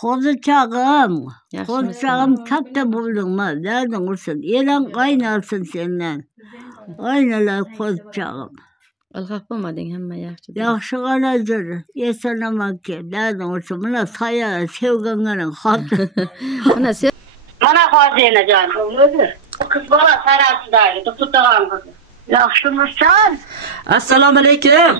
Qo'zichog'im katta bo'ldingmi? Darding ursin. Elang qaynalsin sendan. Qaynalar qo'zichog'im. Alhaq bo'lmading, hamma yaxshi. Yaxshi qoladir. Esanamanki, darding ursin. Mana saya sevganganing xotin. Mana hozinajon. Qiz bola sarasidagi to'xtagan qiz. Yaxshimisan? Assalomu alaykum.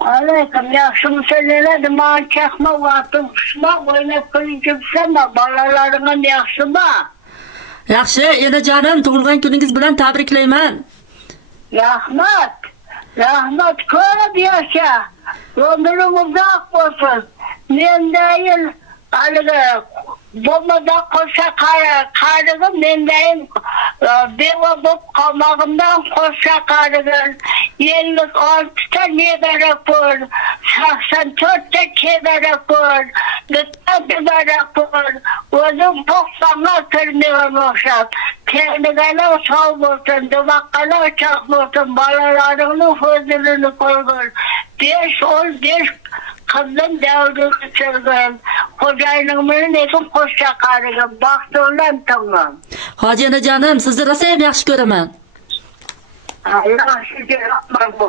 Alaykum, yaxshimisan? Nima chaqma vaqtim qishma o'ynab qo'yibsan, bolalaringga yaxshimi? Yaxshi, enajonim, tug'ilgan kuningiz bilan tabriklayman. Rahmat. Rahmat, ko'p yasha. Umring uzoq bo'lsin. Mendayin haligi bo'lmada qo'sha qarigim, mendayin beva bo'lib qolmag'imdan qo'sha qarigim. 56 ta nevara ko'r, 84 ta chevara ko'r, 4 nevara ko'r. O'zim 90ga kirmagan o'xshab. Kendigalar sog' bo'lsin, duvaqqalar choq bo'lsin, bolalaringni huzurini ko'rgin. 5 o'g'il, 5 qizim davri kechirgan. Xo'jayinim bilan ekim qo'shcha qarigim, baxtlilar tamam. Hoji enajonim, sizni rosa ham yaxshi ko'raman. Yaxshi rahmat bu.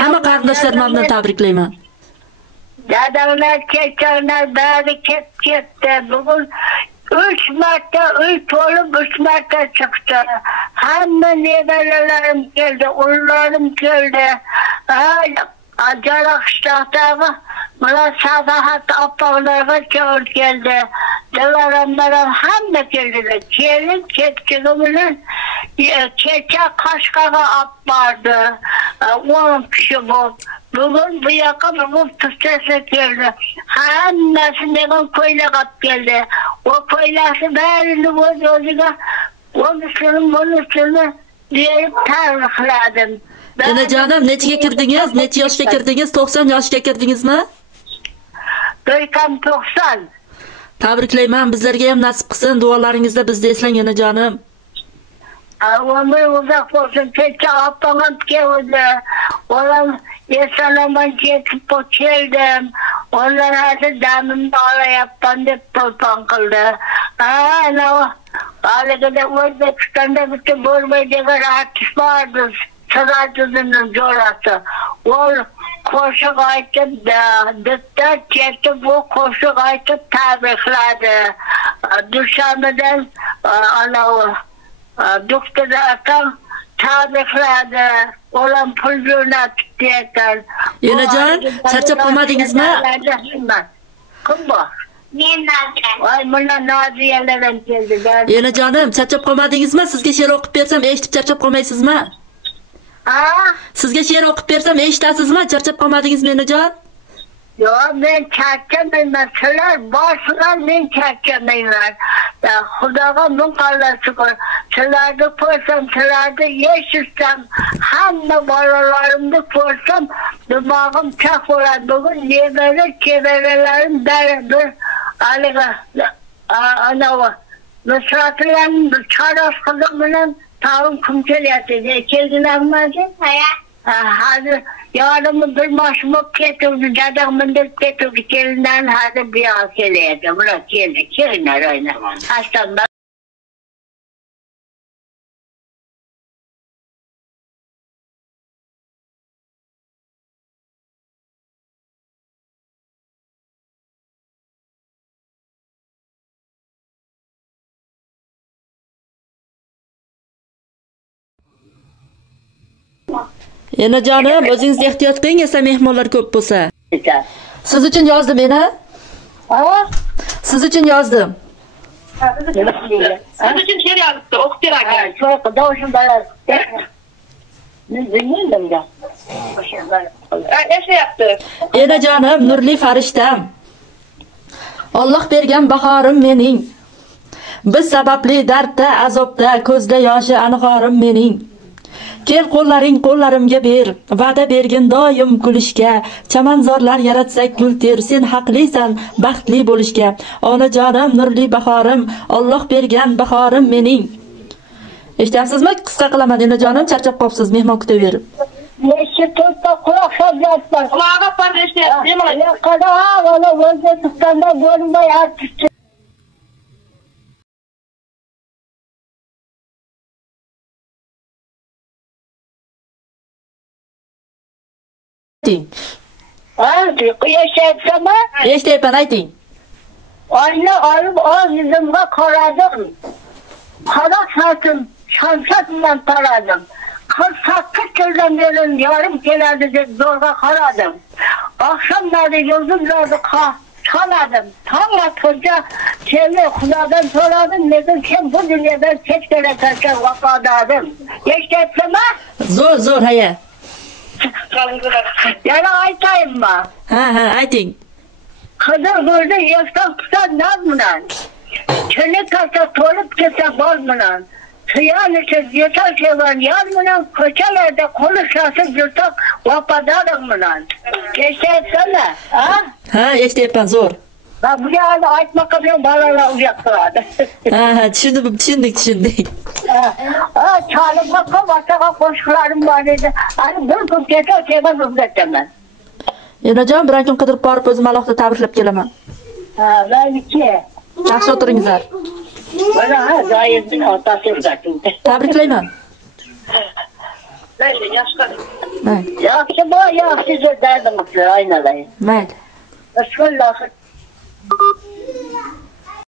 Hamma qarindoshlarimni bilan tabriklayman. Dadamlar, kechanglar bari ketdi. Bugun 3 marta uy to'lib 3 marta chiqdi. Hamma nevaralarim keldi, o'g'llarim keldi. Ajara qishloqdagi mana Sabahat opog'larga chor keldi. Dalaramlar hamma keldilar. Kelin ketchigi bilan kecha Qashqarga olib bordi. 10 kishi bo'lib. Bugun bu yoqqa bugun tuftasi keldi. Hammasi mening ko'ylak olib keldi. O ko'ylakni barini o'z-o'ziga o'zini berib tabrikladim. Enajonim, nechiga kirdingiz? Necha yoshga kirdingiz? 90 yoshga kirdingizmi? To'ykam 90. Tabriklayman, bizlarga ham nasib qilsin. Duolaringizda bizni eslang enajonim. Umri uzoq bo'lsin. Kecha opam keldi. Olam esalaman ketib keldim. Onlar hozir damimni olayapman deb to'pon qildi. Haligida O'zbekistonda bitta bo'lmay degan artist bordi. San'atının coğrafyası. O koşuk aytıp diktat çekip bu koşuk aytıp tabrikladı. Düşmaneden doktor atam tabrikladı. Olan pul jo'natib deyapti. Enajon, charchab qolmadingizmi? Kim bu? Men Noziya. Voy, bunlar Noziyalardan keldi. Enajonim, charchab qolmadingizmi? Sizga she'r o'qib bersam eshitib charchab qolmaysizmi? Sizga she'r o'qib bersam eshitasizmi? Charchab qolmadingizmi enajon? Yo'q, men charchamayman. Sizlar boshlar, men charchamayman. Xudoga ming qallashikur. Sizlarni ko'rsam, sizlarni eshitsam, hamma bolalarimni ko'rsam, dimog'im chaq bo'ladi. Bugun nevara, chevaralarim bir haligi anavi misratilarni charos qizim bilan tavim kim kelyapti? Keldilarmi? Hozir yorimni bir moshim bo'lib ketuvdi, dadam mindirib ketuvdi. Kelindan hozir bu yoqqa kelyapti. Bular keldi, kelinglar o'ynab. Aslan Enajonim, o'zingiz ehtiyot qiling, esa mehmonlar ko'p bo'lsa. Siz uchun yozdim ena. Siz uchun yozdim. Siz uchun she'r yozibdi, o'qib beraman. Sho'y qudovshim balar. Bilmayman. Eslayapti. Enajonim, nurli farishtam. Alloh bergan bahorim mening. Biz sababli dardda, azobda, ko'zda yoshi anig'orim mening. Kel qo'llaring qo'llarimga ber, va'da bergin doim kulishga. Chamanzorlar yaratsak gul ter, sen haqlisan baxtli bo'lishga. Onajonim, nurli bahorim, Alloh bergan bahorim mening. Eshityapsizmi? Qisqa qilaman enajonim, charchab qolibsiz, mehmon kutaverib. Neçe tuttu kulak sablatlar. Kulağa var işte. Değil mi? Ya kadar valla vazgeçtiklerinde görünmeyi artık. Artık yaşatsama. Eshitayapman, ayting. Oyna alıp o yüzümde karadım. Kara satım, şansat bilen taradım. 48 yıldan beri yarım keledi de zorga karadım. Akşamları gözümlerde çaladım. Tam atınca seni kuladan soradım. Dedim sen bu dünyadan keşkele kaçan vakadadım. Yaşatsama. Zo'r, haya. Yana aytayım mı? Ha, ayting. Kızıl gördü yaştan tutan nazmınan. Çelik kasa tolup kese balmınan. Sıyan için yeter seven yazmınan. Köçelerde konuşasın yırtak vapadarımınan. Geçsene. Ha, eshitayapman, zo'r. Ha bu yerde aytmak kadar balalar uyaktırdı. Ha, tushundik. Çalıp bakma başka koşkularım var dedi. Hani bir gün yeter seven uzatacağım. Enajon, bir kun qidirib borib o'zim alohida tabriklab kelaman. Ha, ben iki. Yaxshi o'tiringizlar. Bana Zahir'in otası uzatın. Tabriklayman. Neyse yaxşı bu yaxşı derdim aynalayın. Mayli. Bismillah.